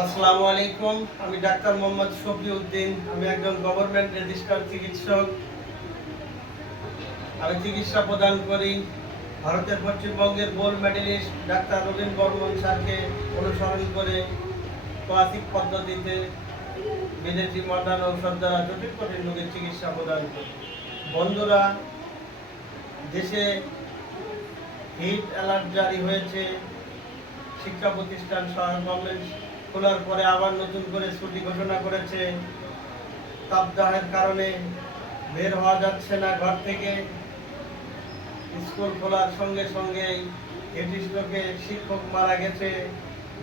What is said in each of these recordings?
আসসালামু আলাইকুম। আমি ডাক্তার মোহাম্মদ শফিউদ্দিন। আমি একজন গভর্নমেন্ট রেজিস্টার্ড চিকিৎসক। আমি চিকিৎসা প্রদান করি। ভারতের পশ্চিমবঙ্গের gold medalist doctor Robin Barman স্যারকে অনুসরণ করে ক্লাসিক পদ্ধতিতে বিদেশি মডার্ন ঔষধ দ্বারা জটিল কঠিন রোগের চিকিৎসা প্রদান করি। বন্ধুরা, দেশে হিট অ্যালার্ট জারি হয়েছে। শিক্ষা প্রতিষ্ঠান সহ গভর্নমেন্ট খোলার পরে আবার নতুন করে ছুটি ঘোষণা করেছে। তাপদাহের কারণে বের হওয়া যাচ্ছে না ঘর থেকে। স্কুল খোলার সঙ্গে সঙ্গেই হিটস্ট্রোকে শিক্ষক মারা গেছে।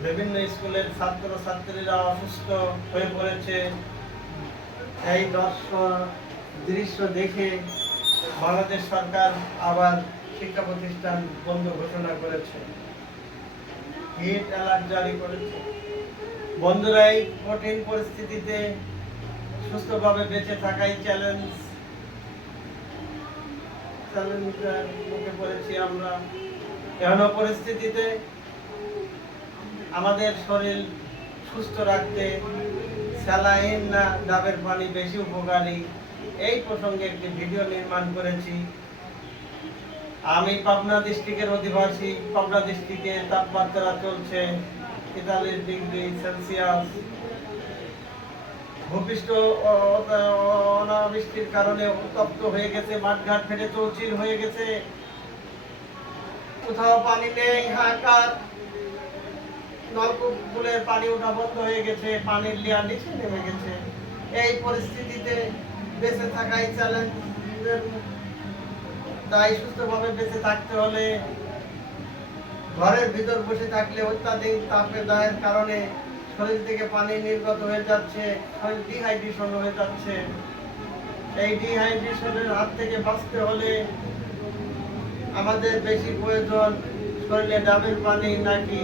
বিভিন্ন স্কুলের ছাত্র ছাত্রীরা অসুস্থ হয়ে পড়েছে। এই দৃশ্য দেখে বাংলাদেশ সরকার আবার শিক্ষা প্রতিষ্ঠান বন্ধ ঘোষণা করেছে, হিট অ্যালার্ট জারি করেছে। বন্ধুরা, এই কঠিন পরিস্থিতিতে সুস্থভাবে বেঁচে থাকাই চ্যালেঞ্জের মুখে পড়েছি আমরা। এমন পরিস্থিতিতে আমাদের শরীর সুস্থ রাখতে স্যালাইন না ডাবের পানি বেশি উপকারী, এই প্রসঙ্গে একটি ভিডিও নির্মাণ করেছি। আমি পাবনা ডিস্ট্রিক্টের অধিবাসী। পাবনা ডিস্ট্রিক্টে তাপমাত্রা চলছে 43 ডিগ্রি সেলসিয়াস। ভূপৃষ্ঠ অনাবৃষ্টির কারণে উত্তপ্ত হয়ে গেছে, মাঠঘাট ফেটে চৌচির হয়ে গেছে। কোথাও পানি নেই, হাহাকার। নলকূপগুলোর পানি ওঠা বন্ধ হয়ে গেছে, পানির লেয়ার নিচে নেমে গেছে। এই পরিস্থিতিতে বেঁচে থাকাই চ্যালেঞ্জের। তাই সুস্থভাবে বেঁচে থাকতে হলে ঘরের ভিতর বসে থাকলে অত্যাধিক তাপদাহের কারণে শরীর থেকে পানি নির্গত হয়ে যাচ্ছে, শরীর ডিহাইড্রেশন হয়ে যাচ্ছে। এই ডিহাইড্রেশনের হাত থেকে বাঁচতে হলে আমাদের বেশি প্রয়োজন শরীরে ডাবের পানি নাকি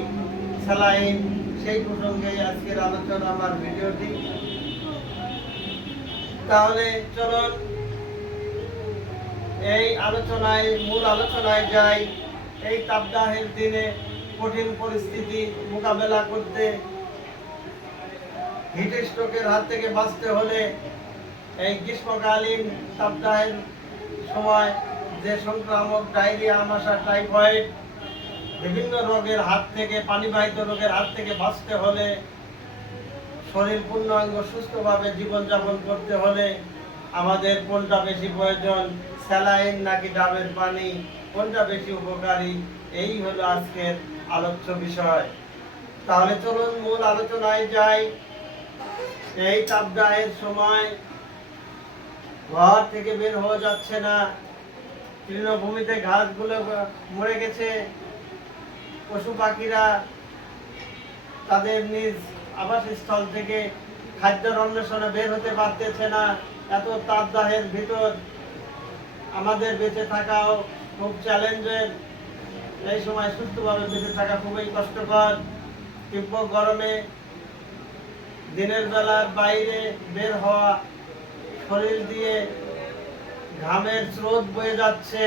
স্যালাইন, সেই প্রসঙ্গে আজকের আলোচনা, আমার ভিডিওটি। তাহলে চলুন এই মূল আলোচনায় যাই। এই তাপদাহের দিনে কঠিন পরিস্থিতি মোকাবেলা করতে, হিট স্ট্রোকের হাত থেকে বাঁচতে হলে, এই গ্রীষ্মকালীন তাপদাহের সময় যে সংক্রামক ডায়রিয়া, আমাশা, টাইফয়েড, বিভিন্ন রোগের হাত থেকে, পানিবাহিত রোগের হাত থেকে বাঁচতে হলে, শরীর পূর্ণাঙ্গ সুস্থভাবে জীবনযাপন করতে হলে আমাদের কোনটা বেশি প্রয়োজন, স্যালাইন নাকি ডাবের পানি, কোনটা বেশি উপকারী, এই হলো আজকের আলোচ্য বিষয়। তাহলে চলুন মূল আলোচনায় যাই। এই তাপদাহের সময় ঘর থেকে বের হওয়া যাচ্ছে না। তৃণভূমিতে ঘাসগুলো মরে গেছে। পশু পাখিরা তাদের নিজ আবাসস্থল থেকে খাদ্যের অন্বেষণে বের হতে পারতেছে না। এত তাপদাহের ভিতর আমাদের বেঁচে থাকাও খুব চ্যালেঞ্জের। এই সময় সুস্থভাবে বেঁচে থাকা খুবই কষ্টকর। তীব্র গরমে দিনের বেলা বাইরে বের হওয়া, শরীর দিয়ে ঘামের স্রোত বয়ে যাচ্ছে।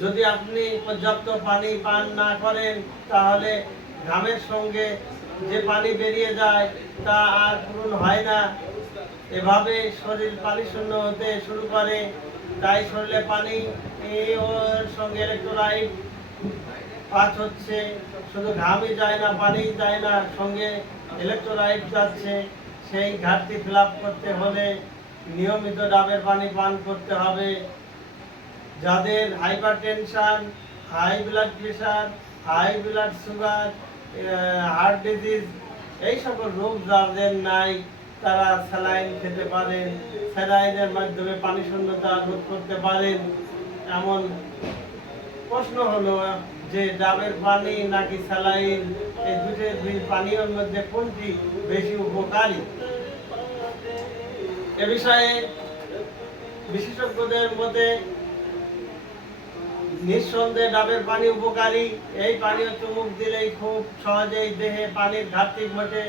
যদি আপনি পর্যাপ্ত পানি পান না করেন তাহলে ঘামের সঙ্গে যে পানি বেরিয়ে যায় তা আর পূরণ হয় না। এভাবে শরীর পানি শূন্য হতে শুরু করে। তাই শরীরে পানি ওর সঙ্গে ইলেকট্রোলাইট পাস হচ্ছে। শুধু ঘামই যায় না, পানি যায় না, সঙ্গে ইলেকট্রোলাইট যাচ্ছে। সেই ঘাটতি ফিল আপ করতে হলে নিয়মিত ডাবের পানি পান করতে হবে। যাদের hypertension, high blood pressure, high blood sugar, heart disease, এই সকল রোগ যাদের নাই তারা স্যালাইন খেতে পারেন। স্যালাইনের মাধ্যমে পানি শূন্যতা রোধ করতে পারেন। এমন প্রশ্ন হলো যে ডাবের পানি নাকি স্যালাইন, এই দুই পানীয়র মধ্যে কোনটি বেশি উপকারী? এ বিষয়ে বিশেষজ্ঞদের মতে নিঃসন্দেহে ডাবের পানি উপকারী। এই পানীয় চুমুক দিলেই খুব সহজেই দেহে পানির ঘাটতি ঘটে।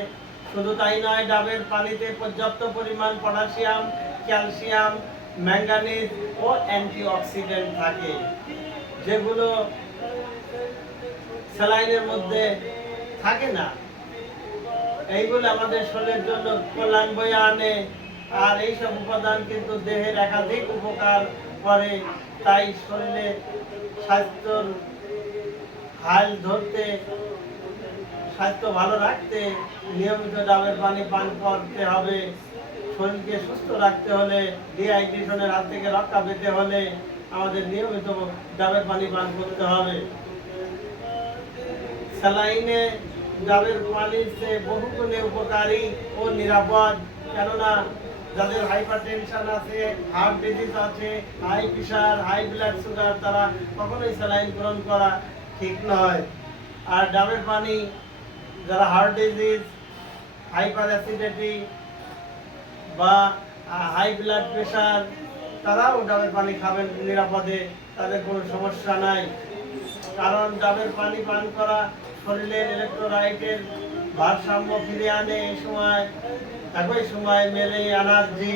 শুধু তাই নয়, ডাবের পানিতে পর্যাপ্ত পরিমাণ পটাশিয়াম, ক্যালসিয়াম, ম্যাঙ্গানিজ ও অ্যান্টিঅক্সিডেন্ট থাকে, যেগুলো স্যালাইনের মধ্যে থাকে না। এইগুলো আমাদের শরীরের জন্য কল্যাণ বয়ে আনে। আর এইসব উপাদান কিন্তু দেহের একাধিক উপকার করে। তাই শরীরে স্বাস্থ্যর হাল ধরতে, স্বাস্থ্য ভালো রাখতে নিয়মিত ডাবের পানি পান করতে হবে। শরীরকে সুস্থ রাখতে হলে, ডিহাইড্রেশনের হাত থেকে রক্ষা পেতে হলে আমাদের নিয়মিত ডাবের পানি পান করতে হবে। স্যালাইনে ডাবের পানির চেয়ে বহুগুণে উপকারী ও নিরাপদ। কেননা যাদের হাইপার টেনশন আছে, হার্ট ডিজিজ আছে, high pressure, high blood sugar, তারা কখনোই স্যালাইন গ্রহণ করা ঠিক নয়। আর ডাবের পানি যারা হার্ট ডিজিজ, হাইপার অ্যাসিডিটি বা হাই ব্লাড প্রেশার, তারাও ডাবের পানি খাবেন নিরাপদে, তাদের কোনো সমস্যা নাই। কারণ ডাবের পানি পান করা শরীরের ইলেকট্রোলাইটের ভারসাম্য ফিরে আনে। এই সময় একই সময় মেলে এনার্জি,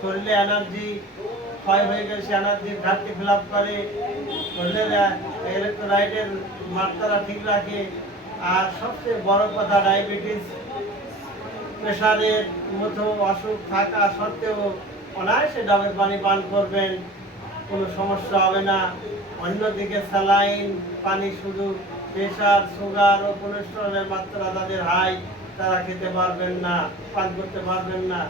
শরীরে এনার্জি ক্ষয় হয়ে গেলে সে এনার্জির ঘাটতি ফিল আপ করে, শরীরের ইলেকট্রোলাইটের মাত্রা ঠিক রাখে। আর সবচেয়ে বড় কথা, ডায়াবেটিস, প্রেশারের মতো অসুখ থাকা সত্ত্বেও অনায়াসে ডাবের পানি পান করবেন, কোনো সমস্যা হবে না। অন্যদিকে স্যালাইন পানি শুধু প্রেশার, সুগার ও কোলেস্টেরলের মাত্রা যাদের হাই, তারা খেতে পারবেন না, পান করতে পারবেন না।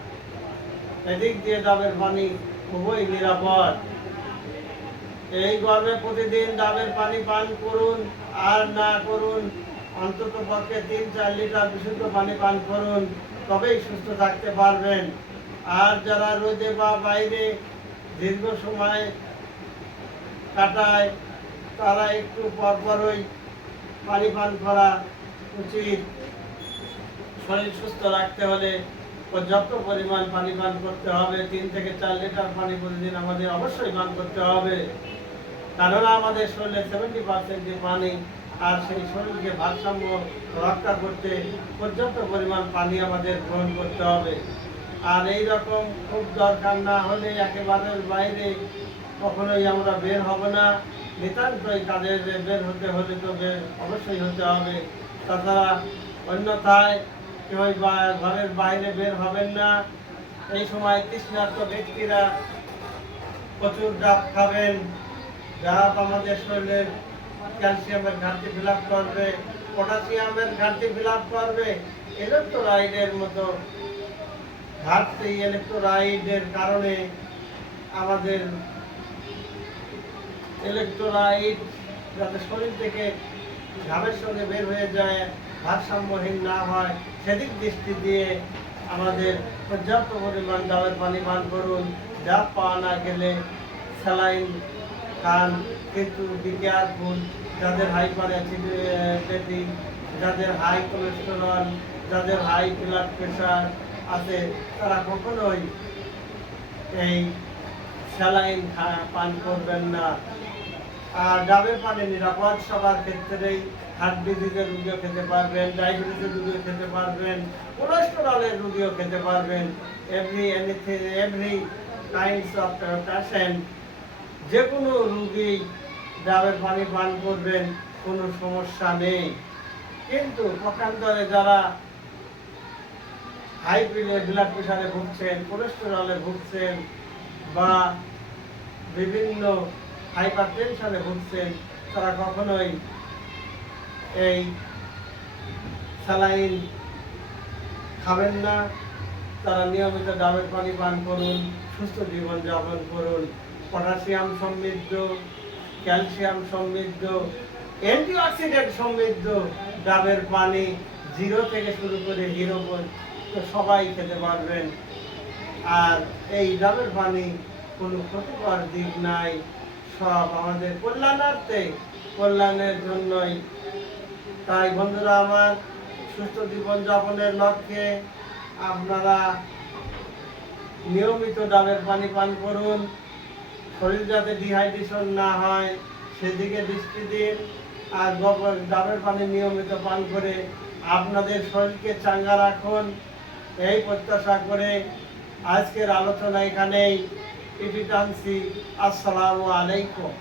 এদিক দিয়ে ডাবের পানি খুবই নিরাপদ। এই গরমে প্রতিদিন ডাবের পানি পান করুন, আর না করুন অন্তত পক্ষে 3-4 লিটার বিশুদ্ধ পানি পান করুন, তবেই সুস্থ থাকতে পারবেন। আর যারা রোদে বা বাইরে দীর্ঘ সময় কাটায়, তারা একটু পরপরই পানি পান করা উচিত। শরীর সুস্থ রাখতে হলে পর্যাপ্ত পরিমাণ পানি পান করতে হবে। 3 থেকে 4 লিটার পানি প্রতিদিন আমাদের অবশ্যই পান করতে হবে। কারণ আমাদের শরীরে 70% পানি, আর সেই শরীরকে ভারসাম্য রক্ষা করতে পর্যাপ্ত পরিমাণ পানি আমাদের গ্রহণ করতে হবে। আর এই রকম খুব দরকার না হলে একেবারে বাইরে কখনোই আমরা বের হব না। নিতান্তই কাজে বের হতে হলে তো বের অবশ্যই হতে হবে। তাছাড়া অন্যথায় কেউ ঘরের বাইরে বের হবেন না। এই সময় তৃষ্ণার্ত ব্যক্তিরা প্রচুর ডাব খাবেন। ডাব আমাদের শরীরের ক্যালসিয়ামের ঘাটতি ফিল আপ করবে, পটাশিয়ামের ঘাটতি ফিল আপ করবে। ইলেকট্রোলাইটের মতো ঘাটতি, ইলেকট্রোলাইটের কারণে আমাদের ইলেকট্রোলাইট যাতে শরীর থেকে ঘামের সঙ্গে বের হয়ে যায়, ভারসাম্যহীন না হয়, সেদিক দৃষ্টি দিয়ে আমাদের পর্যাপ্ত পরিমাণ ডাবের পানি পান করুন। ডাব পাওয়া না গেলে স্যালাইন খান, কিন্তু বি কেয়ারফুল। যাদের হাইপার অ্যাসিডিটি, যাদের হাই কোলেস্টেরল, যাদের হাই ব্লাড প্রেশার আছে, তারা কখনোই এই স্যালাইন পান করবেন না। আর ডাবের পানি নিরাপদ সবার ক্ষেত্রেই। হার্ট ডিজিজের রোগীও খেতে পারবেন, ডায়াবেটিসের রোগীও খেতে পারবেন, কোলেস্টেরলের রোগীও খেতে পারবেন। এভরি কাইন্ডস অফ পেশেন্ট, যে কোনো রোগী ডাবের পানি পান করবেন, কোনো সমস্যা নেই। কিন্তু পক্ষান্তরে যারা হাই ব্লাড প্রেশারে ভুগছেন, কোলেস্টেরলে ভুগছেন বা বিভিন্ন হাইপার টেনশনে ভুগছেন, তারা কখনোই এই স্যালাইন খাবেন না। তারা নিয়মিত ডাবের পানি পান করুন, সুস্থ জীবনযাপন করুন। পটাশিয়াম সমৃদ্ধ, ক্যালসিয়াম সমৃদ্ধ, অ্যান্টিঅক্সিডেন্ট সমৃদ্ধ ডাবের পানি, জিরো থেকে শুরু করে হিরো সবাই খেতে পারবেন। আর এই ডাবের পানি কোনো ক্ষতিকর দিক নাই, সব আমাদের কল্যাণার্থে, কল্যাণের জন্যই। তাই বন্ধুরা আমার, সুস্থ জীবনযাপনের লক্ষ্যে আপনারা নিয়মিত ডাবের পানি পান করুন। শরীর যাতে ডিহাইড্রেশন না হয় সেদিকে দৃষ্টি দিন। আর ডাবের পানি নিয়মিত পান করে আপনাদের শরীরকে চাঙ্গা রাখুন, এই প্রত্যাশা করে আজকের আলোচনা এখানেই ইতি টানছি। আসসালামু আলাইকুম।